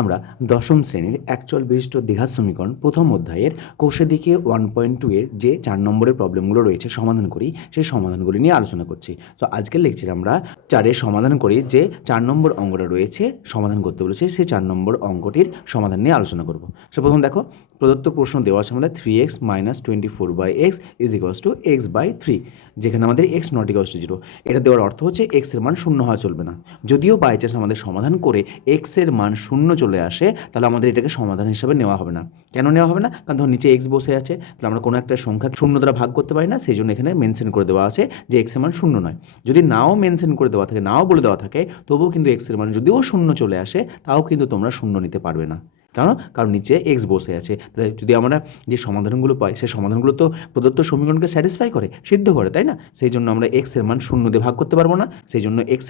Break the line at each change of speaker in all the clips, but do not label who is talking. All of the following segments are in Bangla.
আমরা দশম শ্রেণির অ্যাকচুয়াল বিশিষ্ট দীঘার সমীকরণ প্রথম অধ্যায়ের কোষে দিকে ওয়ান পয়েন্ট টু এর যে চার নম্বরের প্রবলেমগুলো রয়েছে সমাধান করি, সেই সমাধানগুলি নিয়ে আলোচনা করছি। তো আজকের লেকচারে আমরা চারের সমাধান করি যে চার নম্বর অঙ্গটা রয়েছে, সমাধান করতে বলেছে, সেই চার নম্বর অঙ্কটির সমাধান নিয়ে আলোচনা করব। সে প্রথম দেখো, প্রদত্ত প্রশ্ন দেওয়া আছে আমাদের three x minus twenty four by x is equals to x by three যেখানে আমাদের x not equals to zero এটা দেওয়ার অর্থ হচ্ছে এক্সের মান শূন্য হওয়া চলবে না। যদিও বাই চান্স আমাদের সমাধান করে এক্সের মান শূন্য চলে আসে, তাহলে আমাদের এটাকে সমাধান হিসাবে নেওয়া হবে না। কেন নেওয়া হবে না? কারণ ধর নিচে এক্স বসে আছে, তাহলে আমরা কোনো একটা সংখ্যা শূন্য দ্বারা ভাগ করতে পারি না সেই জন্য এখানে মেনশন করে দেওয়া আছে যে এক্সের মান শূন্য নয়। যদি নাও মেনশন করে দেওয়া থাকে, নাও বলে দেওয়া থাকে, তবুও কিন্তু এক্সের মান যদিও শূন্য চলে আসে, তাও কিন্তু তোমরা শূন্য নিতে পারবে না। কারণ কারণ নিচে এক্স বসে আছে। তাহলে যদি আমরা যে সমাধানগুলো পাই সেই সমাধানগুলো তো প্রদত্ত সমীকরণকে স্যাটিসফাই করে, সিদ্ধ করে, তাই না? সেই জন্য আমরা এক্সের মান শূন্য দিয়ে ভাগ করতে পারব না সেই জন্য এক্স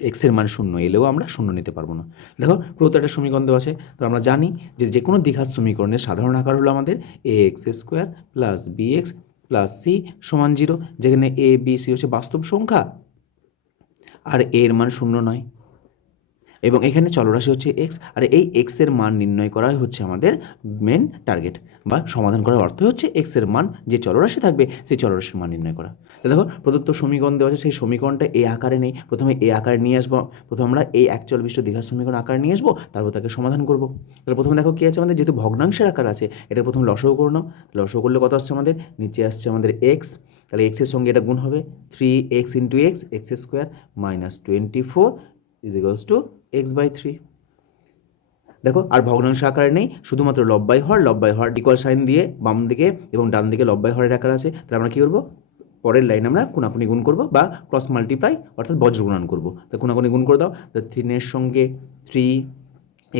এর এক্সের মান শূন্য, এলেও আমরা শূন্য নিতে পারব না। দেখো, প্রদত্ত একটা সমীকরণ দেওয়া আছে, তো আমরা জানি যে যে কোনো দীঘার সমীকরণের সাধারণ আকার হলো আমাদের a x square plus b x plus c সমান জিরো যেখানে এ বি সি হচ্ছে বাস্তব সংখ্যা। আর এর মান শূন্য নয়। এবং এখানে চলরাশি হচ্ছে এক্স আর এই এক্সের মান নির্ণয় করাই হচ্ছে আমাদের মেন টার্গেট বা সমাধান করার অর্থ হচ্ছে এক্সের মান যে চলরাশি থাকবে, সেই চলরাশির মান নির্ণয় করা। দেখো, প্রদত্ত সমীকরণ দেওয়া আছে, সেই সমীকরণটা এই আকারে নেই। প্রথমে এই আকারে নিয়ে আসব। প্রথমে আমরা এই একচল বিষ্ট দীঘার সমীকরণ আকারে নিয়ে আসব, তারপর তাকে সমাধান করব। তাহলে প্রথমে দেখো কী আছে আমাদের? যেহেতু ভগ্নাংশের আকার আছে, এটা প্রথম লসও করে লসও করলে কত আসছে আমাদের? নিচে আসছে আমাদের এক্স তাহলে এক্সের সঙ্গে এটা গুণ হবে। Three x into x x square minus twenty four is equals to x by three দেখো, আর ভগ্নাংশ আকারে নেই, শুধুমাত্র লব্বাই হর লব্বাই হর ইকুয়াল সাইন দিয়ে বাম দিকে এবং ডান দিকে লব্বাই হরের আকার আছে। তাহলে আমরা কী করব? পরের লাইন আমরা কোনাকুনি গুণ করব বা ক্রস মাল্টিপ্লাই অর্থাৎ বজ্র গুণন করব। তো কোনাকুনি গুণ করে দাও। তো তিনের সঙ্গে three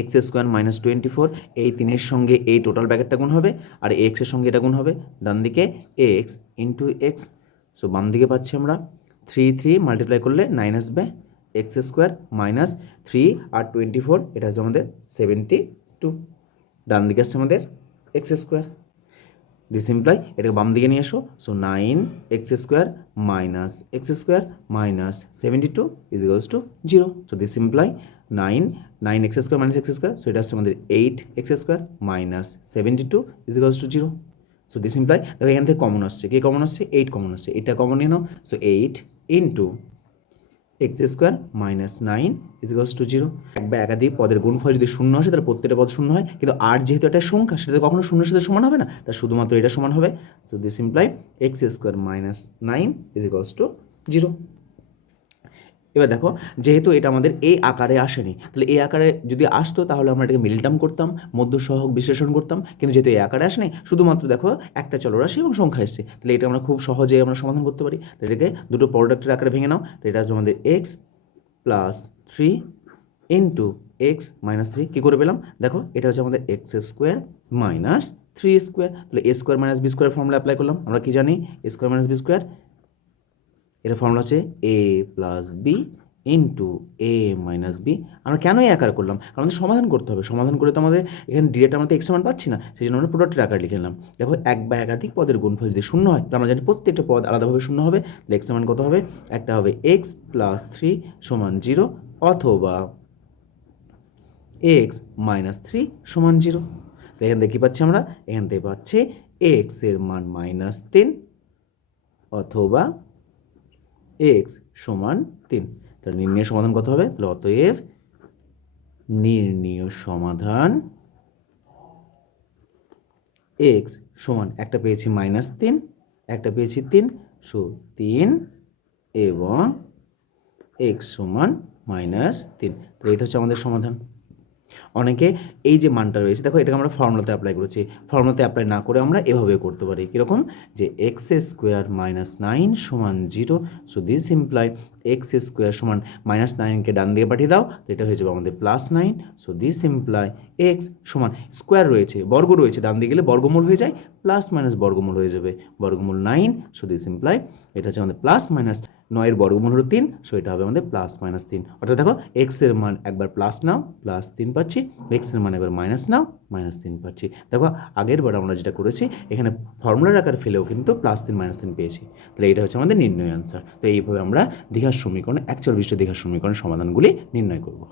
x square minus twenty four এই তিনের সঙ্গে এই টোটাল ব্যাকেটটা গুণ হবে, আর এক্সের সঙ্গে এটা গুণ হবে। ডান দিকে এক্স ইন্টু এক্স সো বাম দিকে পাচ্ছি আমরা। থ্রি থ্রি মাল্টিপ্লাই করলে নাইন আসবে এক্স স্কোয়ার মাইনাস থ্রি আর টোয়েন্টি ফোর, এটা হচ্ছে আমাদের সেভেন্টি টু। ডান দিকে আসছে আমাদের এক্স স্কোয়ার। দিস ইমপ্লাই এটাকে বাম দিকে নিয়ে আসো so nine x square minus x square minus seventy two is equals to zero so this imply nine nine x square minus x square so এটা আসছে আমাদের eight x square minus seventy two is equals to zero so this imply দেখো এখান থেকে কমন আসছে। কে কমন আসছে? এইট কমন আসছে। এটা common now. So eight into x square minus nine is equals to zero এক বা একাধিক পদের গুণফল যদি শূন্য আসে তাহলে প্রত্যেকটা পদ শূন্য হয়। কিন্তু আর যেহেতু একটা সংখ্যা, সেটা তো কখনো শূন্যের সাথে সমান হবে না। তা শুধুমাত্র এটা সমান হবে। তো this imply x square minus nine is equals to zero এবার দেখো, যেহেতু এটা আমাদের এই আকারে আসেনি, তাহলে এই আকারে যদি আসতো তাহলে আমরা এটাকে মিল টার্ম করতাম মধ্য সহগ বিশ্লেষণ করতাম, কিন্তু যেহেতু এই আকারে আসেনি, শুধুমাত্র দেখো একটা চলরাশি এবং সংখ্যা এসছে, তাহলে এটা আমরা খুব সহজে আমরা সমাধান করতে পারি তো এটাকে দুটো প্রোডাক্টের আকারে ভেঙে নাও তো এটা আসবে আমাদের x plus three into x minus three কী করে পেলাম? দেখো, এটা হচ্ছে আমাদের x square minus three square তাহলে a square minus b square formula apply করলাম, আমরা কি জানি? A square minus b square এটা ফর্মুলা হচ্ছে a plus b into a minus b আমরা কেন এই আকার করলাম? কারণ আমাদের সমাধান করতে হবে। সমাধান করে তো আমাদের এখানে ডিরেক্ট আমাদের এক্স মান পাচ্ছি না। সেই জন্য আমরা প্রোডাক্টের আকার লিখে নিলাম। দেখো, এক বা একাধিক পদের গুণফল যদি শূন্য হয়, তাহলে আমরা জানি প্রত্যেকটা পদ আলাদাভাবে শূন্য হবে। তাহলে এক্স মান কত হবে? একটা হবে এক্স প্লাস থ্রি সমান জিরো অথবা এক্স মাইনাস থ্রি সমান জিরো তো এখান থেকে কী পাচ্ছি আমরা? এখান থেকে পাচ্ছি এক্সের মান মাইনাস তিন অথবা এক্স সমান তিন। তাহলে নির্ণয় সমাধান কত হবে? তাহলে অতএব নির্ণীয় সমাধান এক্স সমান একটা পেয়েছি মাইনাস তিন, একটা পেয়েছি তিন সো তিন এবং এক্স সমান মাইনাস তিন। তাহলে এটা হচ্ছে আমাদের সমাধান। অনেকে এই যে মানটা রয়েছে, দেখো এটাকে আমরা ফর্মুলাতে অ্যাপ্লাই করেছি। ফর্মুলাতে অ্যাপ্লাই না করে আমরা এভাবে করতে পারি। কীরকম? যে এক্স স্কোয়ার মাইনাস নাইন সমান zero so this imply x square সমান মাইনাস নাইনকে ডান দিকে পাঠিয়ে দাও, তো এটা হয়ে যাবে আমাদের plus nine so this imply x সমান স্কোয়ার রয়েছে, বর্গ রয়েছে, ডান দিকে গেলে বর্গমূল হয়ে যায় প্লাস মাইনাস বর্গমূল হয়ে যাবে। বর্গমূল নাইন সো দিস ইমপ্লাই এটা হচ্ছে আমাদের প্লাস মাইনাস নয়ের বর্গমূল হলো তিন, সো এটা হবে আমাদের প্লাস মাইনাস তিন। অর্থাৎ দেখো এক্সের মান একবার প্লাস নাও প্লাস তিন পাচ্ছি এক্সের মান একবার মাইনাস নাও মাইনাস তিন পাচ্ছি। দেখো, আগের বার আমরা যেটা করেছি, এখানে ফর্মুলার আকার ফেলেও কিন্তু প্লাস তিন মাইনাস তিন পেয়েছি। তাহলে এটা হচ্ছে আমাদের নির্ণয় আনসার তো এইভাবে আমরা দীঘার সমীকরণ একচল্লিশটা দীঘার সমীকরণের সমাধানগুলি নির্ণয় করব।